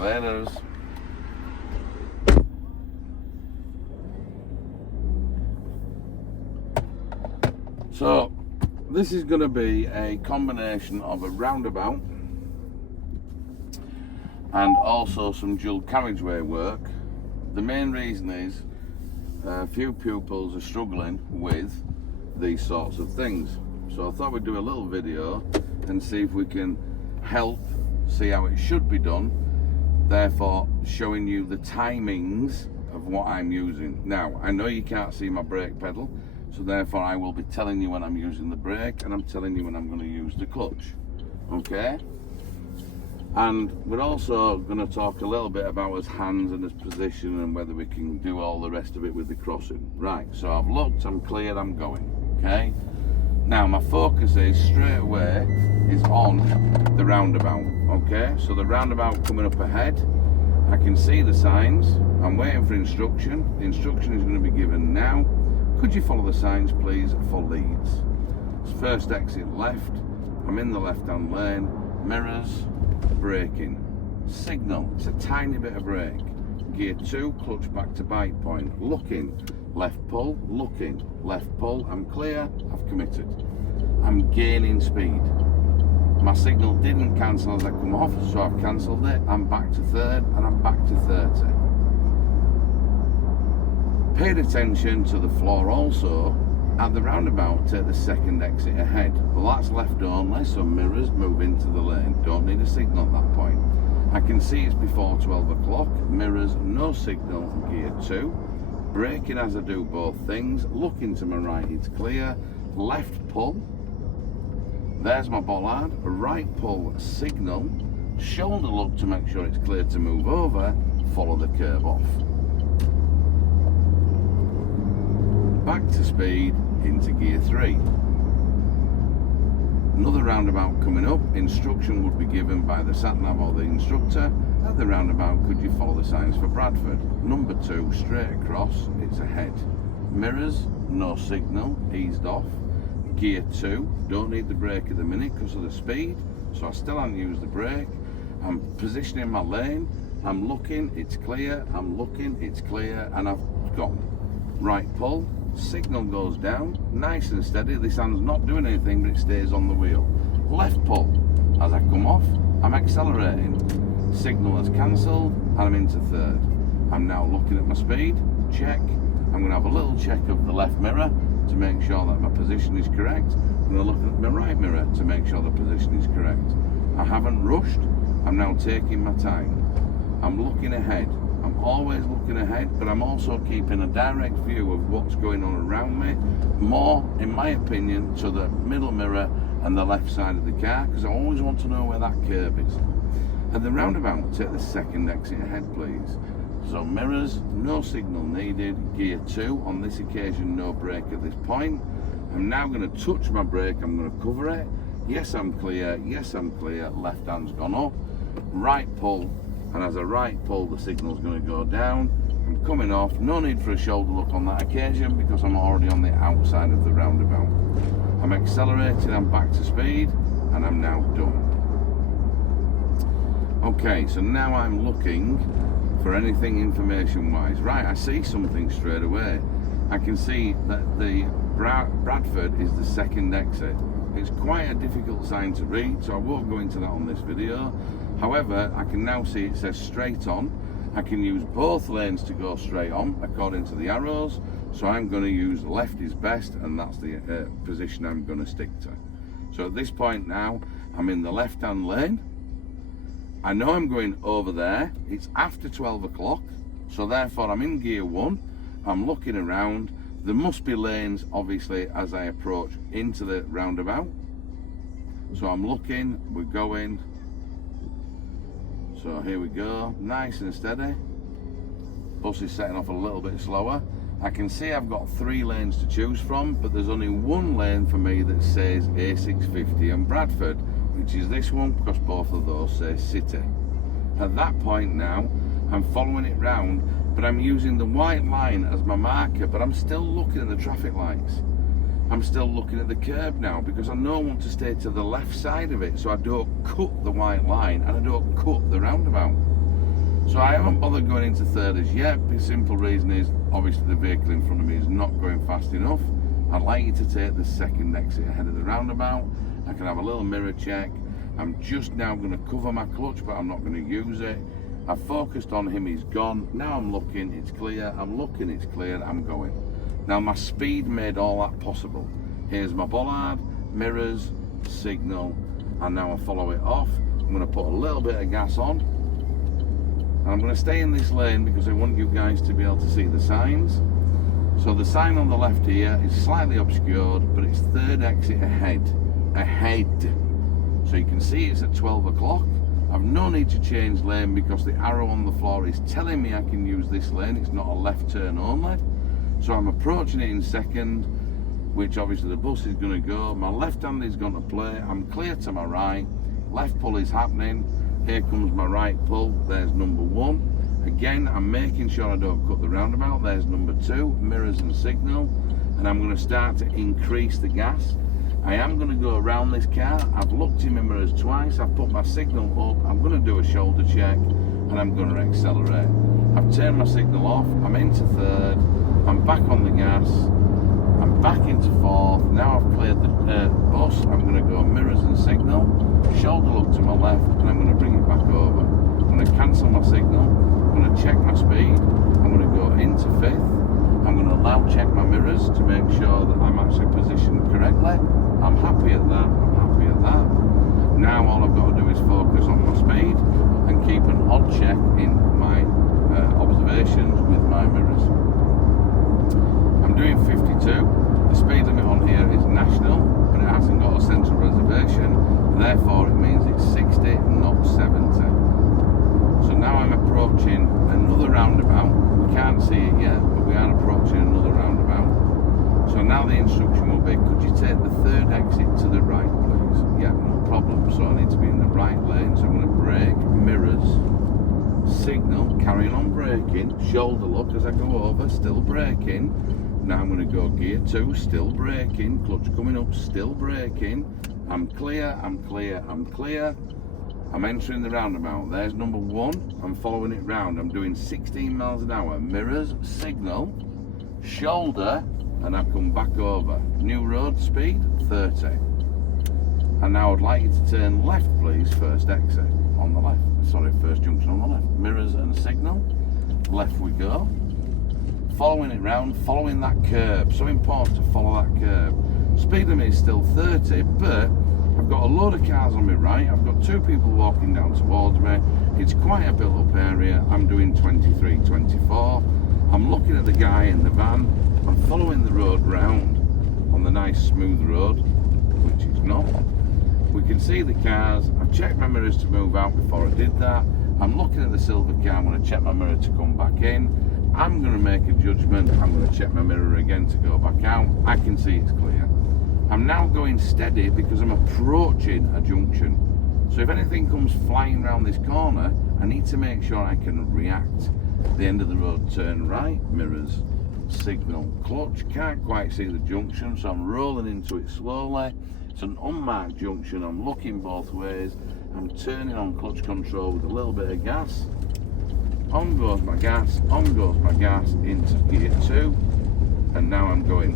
you later. So this is going to be a combination of a roundabout and also some dual carriageway work. The main reason is a few pupils are struggling with these sorts of things. So I thought we'd do a little video and see if we can help see how it should be done, therefore showing you the timings of what I'm using. Now, I know you can't see my brake pedal, so therefore I will be telling you when I'm using the brake and I'm telling you when I'm going to use the clutch. Okay? And we're also going to talk a little bit about his hands and his position and whether we can do all the rest of it with the crossing. Right, so I've looked, I'm clear, I'm going. Okay? Now my focus is straight away is on the roundabout. Okay? So the roundabout coming up ahead, I can see the signs. I'm waiting for instruction. The instruction is going to be given now. Could you follow the signs, please, for Leeds? First exit left. I'm in the left-hand lane. Mirrors, braking. Signal, it's a tiny bit of brake. Gear 2, clutch back to bike point. Looking, left pull, looking, left pull. I'm clear, I've committed. I'm gaining speed. My signal didn't cancel as I come off, so I've cancelled it. I'm back to third and I'm back to 30. Paid attention to the floor also. At the roundabout, take the second exit ahead. Well, that's left only, so mirrors move into the lane. Don't need a signal at that point. I can see it's before 12 o'clock. Mirrors, no signal, gear 2. Braking as I do both things. Looking to my right, it's clear. Left pull. There's my bollard. Right pull, signal. Shoulder look to make sure it's clear to move over. Follow the curb off. Back to speed, into gear 3. Another roundabout coming up. Instruction would be given by the sat-nav or the instructor. At the roundabout, could you follow the signs for Bradford? Number 2, straight across, it's ahead. Mirrors, no signal, eased off. Gear 2, don't need the brake at the minute because of the speed, so I still haven't used the brake. I'm positioning my lane, I'm looking, it's clear, I'm looking, it's clear, and I've gone. Right pull, signal goes down, nice and steady. This hand's not doing anything, but it stays on the wheel. Left pull, as I come off, I'm accelerating. Signal has cancelled, and I'm into third. I'm now looking at my speed, check. I'm going to have a little check of the left mirror to make sure that my position is correct. I'm going to look at my right mirror to make sure the position is correct. I haven't rushed, I'm now taking my time. I'm looking ahead. I'm always looking ahead, but I'm also keeping a direct view of what's going on around me, more, in my opinion, to the middle mirror and the left side of the car, because I always want to know where that curb is. At the roundabout, take the second exit ahead, please. So mirrors, no signal needed. Gear 2, on this occasion, no brake at this point. I'm now going to touch my brake, I'm going to cover it. Yes, I'm clear, yes, I'm clear. Left hand's gone up. Right pull. And as I right pull, the signal's going to go down. I'm coming off. No need for a shoulder look on that occasion because I'm already on the outside of the roundabout. I'm accelerating, I'm back to speed, and I'm now done. Okay, so now I'm looking for anything information-wise. Right, I see something straight away. I can see that the Bradford is the second exit. It's quite a difficult sign to read, so I won't go into that on this video. However, I can now see it says straight on. I can use both lanes to go straight on according to the arrows. So I'm going to use left is best, and that's the position I'm going to stick to. So at this point now, I'm in the left-hand lane. I know I'm going over there. It's after 12 o'clock, so therefore I'm in gear 1. I'm looking around. There must be lanes, obviously, as I approach into the roundabout. So I'm looking, we're going. So here we go, nice and steady. Bus is setting off a little bit slower. I can see I've got 3 lanes to choose from, but there's only one lane for me that says A650 and Bradford, which is this one, because both of those say City. At that point now, I'm following it round, but I'm using the white line as my marker, but I'm still looking at the traffic lights. I'm still looking at the curb now because I know I want to stay to the left side of it, so I don't cut the white line and I don't cut the roundabout. So I haven't bothered going into third as yet. The simple reason is obviously the vehicle in front of me is not going fast enough. I'd like you to take the second exit ahead of the roundabout. I can have a little mirror check. I'm just now going to cover my clutch, but I'm not going to use it. I've focused on him, he's gone. Now I'm looking, it's clear. I'm looking, it's clear, I'm going. Now my speed made all that possible. Here's my bollard, mirrors, signal, and now I follow it off. I'm going to put a little bit of gas on. And I'm going to stay in this lane because I want you guys to be able to see the signs. So the sign on the left here is slightly obscured, but it's third exit ahead. So you can see it's at 12 o'clock. I've no need to change lane because the arrow on the floor is telling me I can use this lane. It's not a left turn only. So I'm approaching it in second, which obviously the bus is going to go. My left hand is going to play. I'm clear to my right. Left pull is happening. Here comes my right pull. There's number one. Again, I'm making sure I don't cut the roundabout. There's number two, mirrors and signal. And I'm going to start to increase the gas. I am going to go around this car. I've looked in my mirrors twice. I've put my signal up. I'm going to do a shoulder check and I'm going to accelerate. I've turned my signal off. I'm into third. I'm back on the gas. I'm back into fourth. Now I've cleared the bus. I'm going to go mirrors and signal. Shoulder look to my left and I'm going to bring it back over. I'm going to cancel my signal. I'm going to check my speed. I'm going to go into fifth. I'm going to loud check my mirrors to make sure that I'm actually positioned correctly. I'm happy at that. I'm happy at that. Now all I've got to do is focus on my speed and keep an odd check in my observations with my mirrors. I'm doing 52. The speed limit on here is national, but it hasn't got a central reservation. Therefore, it means it's 60, not 70. So now I'm approaching another roundabout. We can't see it yet, but we are approaching another roundabout. So now the instruction will be, could you take the third exit to the right, please? Yeah, no problem. So I need to be in the right lane. So I'm going to brake, mirrors, signal, carrying on braking, shoulder look as I go over, still braking. Now I'm going to go gear 2, still braking, clutch coming up, still braking. I'm clear, I'm clear, I'm clear. I'm entering the roundabout. There's number one. I'm following it round. I'm doing 16 miles an hour. Mirrors, signal, shoulder, and I've come back over. New road speed, 30. And now I'd like you to turn left, please. First exit on the left. Sorry, first junction on the left. Mirrors and signal. Left we go. Following it round, following that curb. So important to follow that curb. Speed limit is still 30, but I've got a load of cars on my right. I've got two people walking down towards me. It's quite a built up area. I'm doing 23, 24. I'm looking at the guy in the van. I'm following the road round on the nice smooth road, which is not. We can see the cars. I've checked my mirrors to move out before I did that. I'm looking at the silver car. I'm going to check my mirror to come back in. I'm going to make a judgment. I'm going to check my mirror again to go back out. I can see it's clear. I'm now going steady because I'm approaching a junction. So if anything comes flying around this corner, I need to make sure I can react. The end of the road, turn right, mirrors, signal, clutch. Can't quite see the junction, so I'm rolling into it slowly. It's an unmarked junction. I'm looking both ways. I'm turning on clutch control with a little bit of gas. On goes my gas, into gear 2. And now I'm going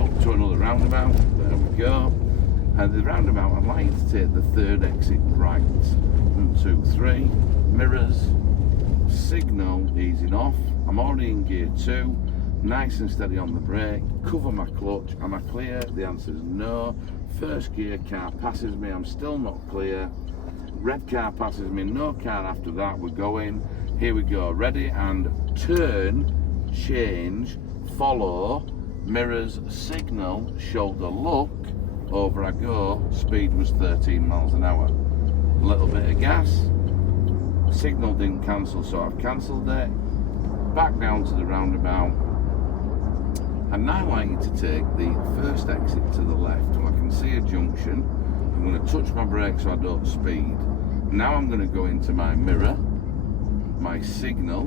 up to another roundabout. There we go. And the roundabout, I'd like you to take the third exit right. 1, 2, 3. Mirrors, signal, easing off. I'm already in gear 2. Nice and steady on the brake. Cover my clutch. Am I clear? The answer is no. First gear, car passes me. I'm still not clear. Red car passes me. No car after that. We're going. Here we go. Ready and turn, change, follow, mirrors, signal, shoulder look. Over I go. Speed was 13 miles an hour. A little bit of gas. Signal didn't cancel, so I've cancelled it. Back down to the roundabout. And now I want you to take the first exit to the left. Well, I can see a junction. I'm going to touch my brake so I don't speed. Now I'm going to go into my mirror, my signal.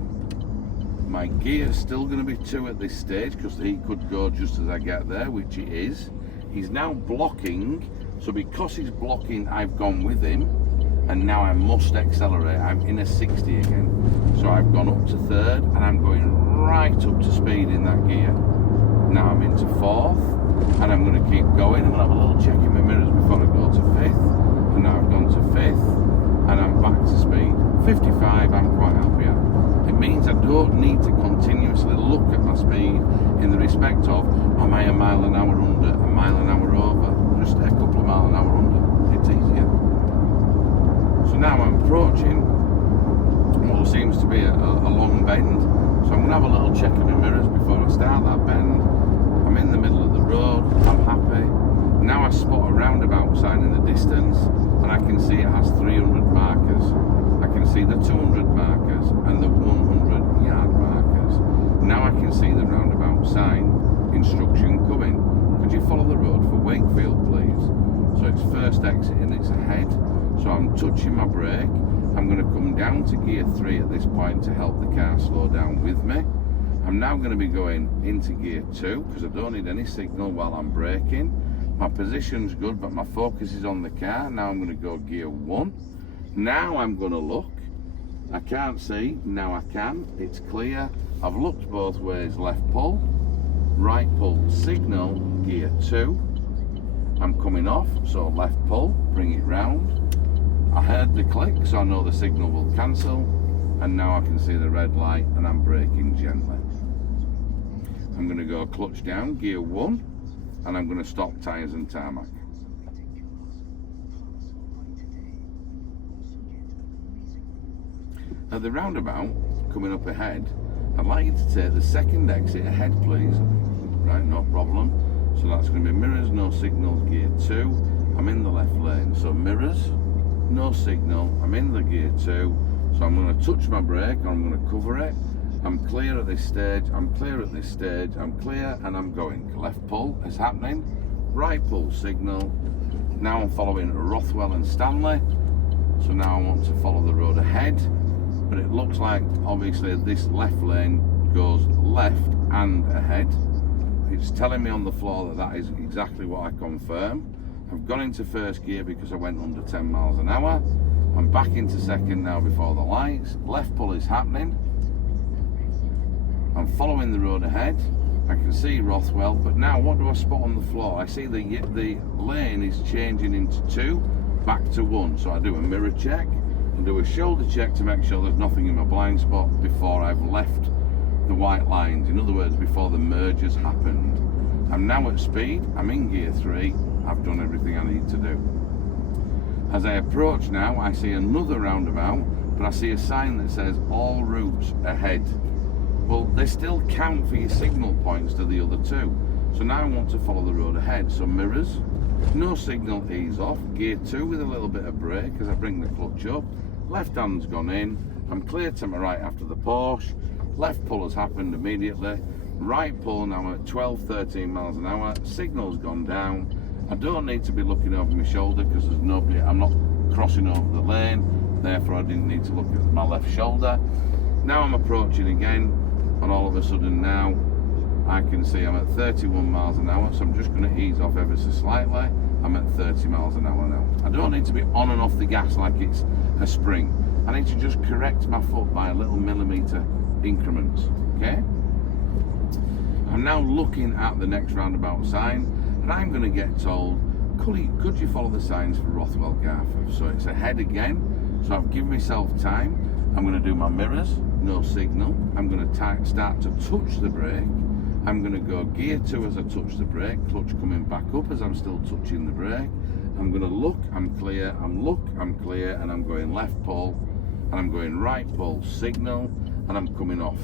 My gear's still going to be 2 at this stage because he could go just as I get there, which he is. He's now blocking, so because he's blocking, I've gone with him. and now I must accelerate. I'm in a 60 again. So I've gone up to third and I'm going right up to speed in that gear. Now I'm into fourth and I'm going to keep going. I'm going to have a little check in my mirrors before I go to fifth. And now I've gone to fifth and I'm back to speed. 55 I'm quite happy at. It means I don't need to continuously look at my speed in the respect of, am I a mile an hour under, a mile an hour over? Just a couple of mile an hour under. It's easier. So now I'm approaching what seems to be a long bend. So I'm going to have a little check in the mirrors before I start that bend. I'm in the middle of the road. I'm happy. Now I spot a roundabout sign in the distance and I can see it has 300 markers. I can see the 200 markers and the 100 yard markers. Now I can see the roundabout sign, instruction coming. Could you follow the road for Wakefield, please? So it's first exit and it's ahead. So I'm touching my brake. I'm going to come down to gear 3 at this point to help the car slow down with me. I'm now going to be going into gear 2 because I don't need any signal while I'm braking. My position's good, but my focus is on the car. Now I'm going to go gear 1. Now I'm going to look. I can't see. Now I can. It's clear. I've looked both ways. Left pull, right pull, signal, gear 2. I'm coming off, so left pull, bring it round. I heard the click, so I know the signal will cancel. And now I can see the red light and I'm braking gently. I'm going to go clutch down, gear 1, and I'm going to stop tyres and tarmac. At the roundabout, coming up ahead, I'd like you to take the second exit ahead, please. Right, no problem. So that's going to be mirrors, no signal, gear 2. I'm in the left lane, so mirrors, no signal, I'm in the gear 2. So I'm going to touch my brake, I'm going to cover it. I'm clear at this stage, I'm clear at this stage, I'm clear and I'm going. Left pull is happening, right pull signal. Now I'm following Rothwell and Stanley. So now I want to follow the road ahead. But it looks like obviously this left lane goes left and ahead. It's telling me on the floor that that is exactly what I confirm. I've gone into first gear because I went under 10 miles an hour. I'm back into second now before the lights. Left pull is happening. I'm following the road ahead. I can see Rothwell, but now what do I spot on the floor? I see the lane is changing into 2, back to 1. So I do a mirror check. And do a shoulder check to make sure there's nothing in my blind spot before I've left the white lines. In other words, before the merge has happened. I'm now at speed, I'm in gear 3, I've done everything I need to do. As I approach now, I see another roundabout, but I see a sign that says all routes ahead. Well, they still count for your signal points to the other 2. So now I want to follow the road ahead. So mirrors, no signal, ease off, gear 2 with a little bit of brake as I bring the clutch up. Left hand's gone in, I'm clear to my right after the Porsche. Left pull has happened immediately. Right pull, now I'm at 12, 13 miles an hour. Signal's gone down. I don't need to be looking over my shoulder because there's nobody, I'm not crossing over the lane. Therefore I didn't need to look at my left shoulder. Now I'm approaching again, and all of a sudden now I can see I'm at 31 miles an hour, so I'm just going to ease off ever so slightly. I'm at 30 miles an hour now. I don't need to be on and off the gas like it's a spring. I need to just correct my foot by a little millimetre increments, okay? I'm now looking at the next roundabout sign, and I'm going to get told, could you follow the signs for Rothwell Garforth? So it's ahead again, so I've given myself time. I'm going to do my mirrors, no signal. I'm going to start to touch the brake. I'm going to go gear 2 as I touch the brake, clutch coming back up as I'm still touching the brake. I'm going to look, I'm clear, I'm clear, and I'm going left pull, and I'm going right pull, signal, and I'm coming off.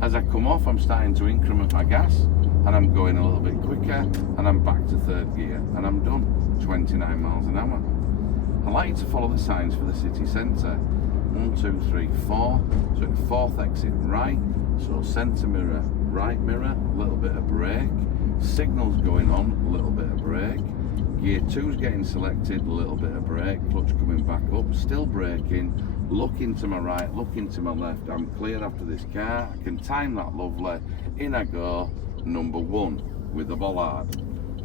As I come off, I'm starting to increment my gas, and I'm going a little bit quicker, and I'm back to third gear, and I'm done, 29 miles an hour. I like to follow the signs for the city centre. 1, 2, 3, 4, so at fourth exit right, so centre mirror, right mirror, a little bit of brake, signals going on, a little bit of brake, gear 2's getting selected, a little bit of brake, clutch coming back up, still braking, looking to my right, looking to my left. I'm clear after this car, I can time that lovely, in I go, number 1 with the bollard.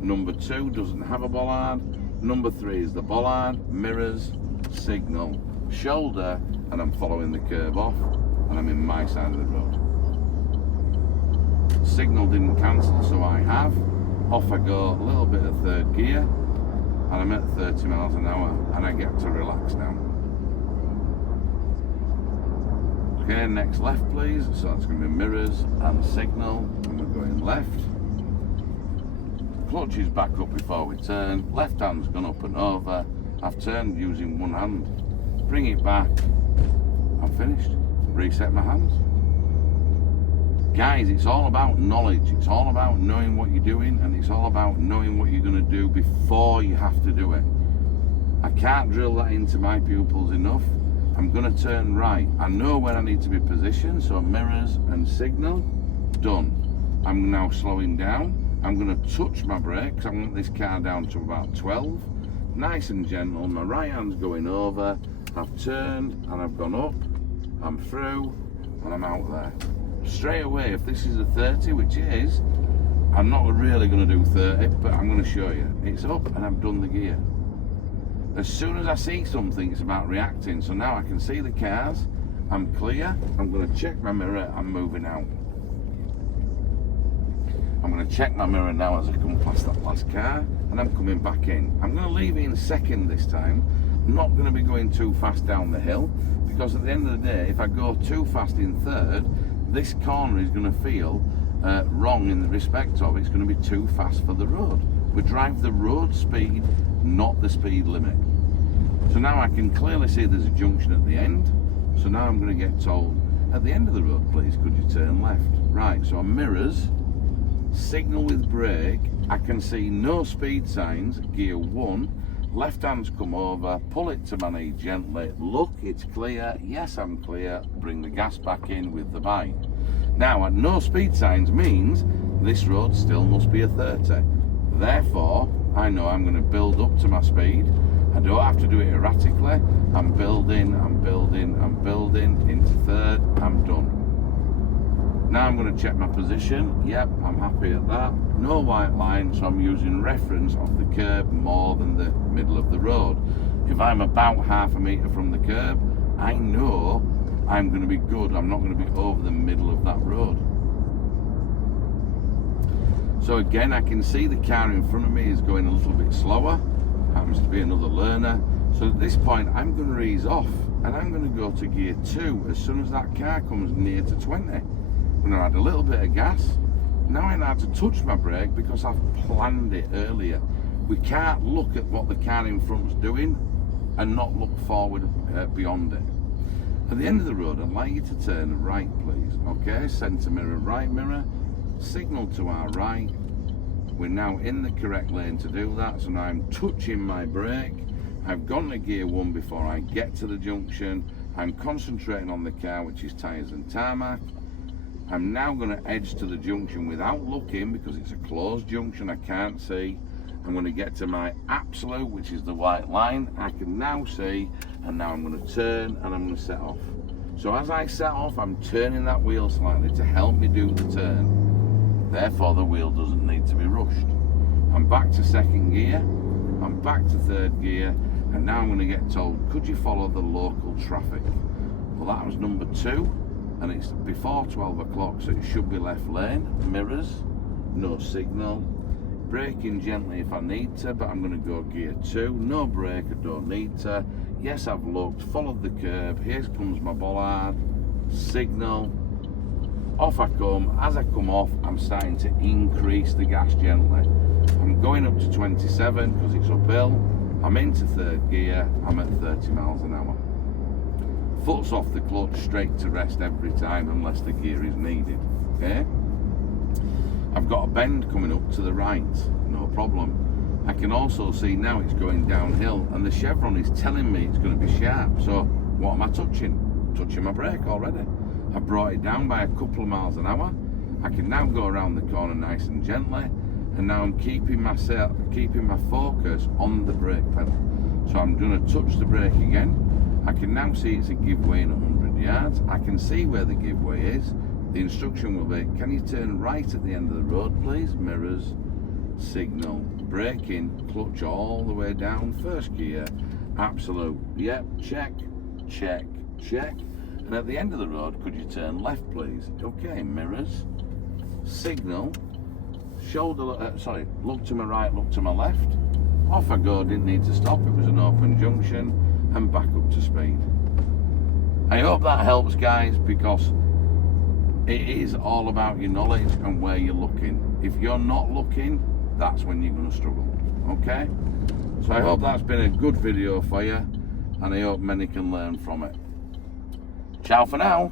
Number 2 doesn't have a bollard, number 3 is the bollard, mirrors, signal, shoulder, and I'm following the curb off, and I'm in my side of the road. Signal didn't cancel, so I have. Off I go, a little bit of third gear, and I'm at 30 miles an hour, and I get to relax now. Okay, next left please. So that's going to be mirrors and signal, and we're going left. Clutch is back up before we turn. Left hand's gone up and over. I've turned using one hand. Bring it back. I'm finished. Reset my hands. Guys, it's all about knowledge. It's all about knowing what you're doing, and it's all about knowing what you're going to do before you have to do it. I can't drill that into my pupils enough. I'm going to turn right. I know where I need to be positioned, so mirrors and signal, done. I'm now slowing down. I'm going to touch my brakes. I want this car down to about 12. Nice and gentle. My right hand's going over. I've turned and I've gone up. I'm through and I'm out there. Straight away, if this is a 30, which it is, I'm not really going to do 30, but I'm going to show you. It's up and I've done the gear. As soon as I see something, it's about reacting. So now I can see the cars, I'm clear, I'm going to check my mirror, I'm moving out. I'm going to check my mirror now as I come past that last car, and I'm coming back in. I'm going to leave it in second this time. I'm not going to be going too fast down the hill, because at the end of the day, if I go too fast in third, this corner is going to feel wrong in the respect of it's going to be too fast for the road. We drive the road speed, not the speed limit. So now I can clearly see there's a junction at the end. So now I'm going to get told, at the end of the road, please, could you turn left? Right, so on mirrors, signal with brake, I can see no speed signs, gear 1, left hand's come over, pull it to my knee gently, look, it's clear, yes, I'm clear, bring the gas back in with the bike. Now, no speed signs means this road still must be a 30. Therefore, I know I'm going to build up to my speed. I don't have to do it erratically. I'm building, I'm building, I'm building into third, I'm done. Now I'm going to check my position. Yep, I'm happy at that. No white line, so I'm using reference off the curb more than the middle of the road. If I'm about half a metre from the curb, I know I'm going to be good. I'm not going to be over the middle of that road. So again, I can see the car in front of me is going a little bit slower. Happens to be another learner. So at this point, I'm going to ease off and I'm going to go to gear 2 as soon as that car comes near to 20. I'm going to add a little bit of gas. Now I know how to touch my brake because I've planned it earlier. We can't look at what the car in front's doing and not look forward beyond it. At the end of the road, I'd like you to turn right, please. Okay, centre mirror, right mirror. Signal to our right. We're now in the correct lane to do that, so now I'm touching my brake. I've gone to gear 1 before I get to the junction. I'm concentrating on the car, which is tyres and tarmac. I'm now going to edge to the junction without looking because it's a closed junction, I can't see. I'm going to get to my absolute, which is the white line. I can now see, and now I'm going to turn and I'm going to set off. So as I set off, I'm turning that wheel slightly to help me do the turn. Therefore, the wheel doesn't need to be rushed. I'm back to second gear, I'm back to third gear, and now I'm going to get told, could you follow the local traffic? Well, that was number 2, and it's before 12 o'clock, so it should be left lane. Mirrors, no signal. Braking gently if I need to, but I'm going to go gear 2. No brake, I don't need to. Yes, I've looked, followed the curb. Here comes my bollard. Signal. Off I come. As I come off, I'm starting to increase the gas gently. I'm going up to 27 because it's uphill. I'm into third gear. I'm at 30 miles an hour. Foot's off the clutch, straight to rest every time unless the gear is needed. Okay? I've got a bend coming up to the right, no problem. I can also see now it's going downhill and the chevron is telling me it's going to be sharp. So what am I touching? Touching my brake already. I brought it down by a couple of miles an hour. I can now go around the corner nice and gently, and now I'm keeping my focus on the brake pedal. So I'm going to touch the brake again. I can now see it's a giveaway in 100 yards. I can see where the giveaway is. The instruction will be, can you turn right at the end of the road, please? Mirrors, signal, braking, clutch all the way down, first gear, Absolute. Yep, check, check, check. And at the end of the road, could you turn left, please? Okay, mirrors, signal, shoulder, look to my right, look to my left. Off I go, didn't need to stop, it was an open junction, and back up to speed. I hope that helps, guys, because it is all about your knowledge and where you're looking. If you're not looking, that's when you're going to struggle, okay? So I hope that's been a good video for you, and I hope many can learn from it. Ciao for now.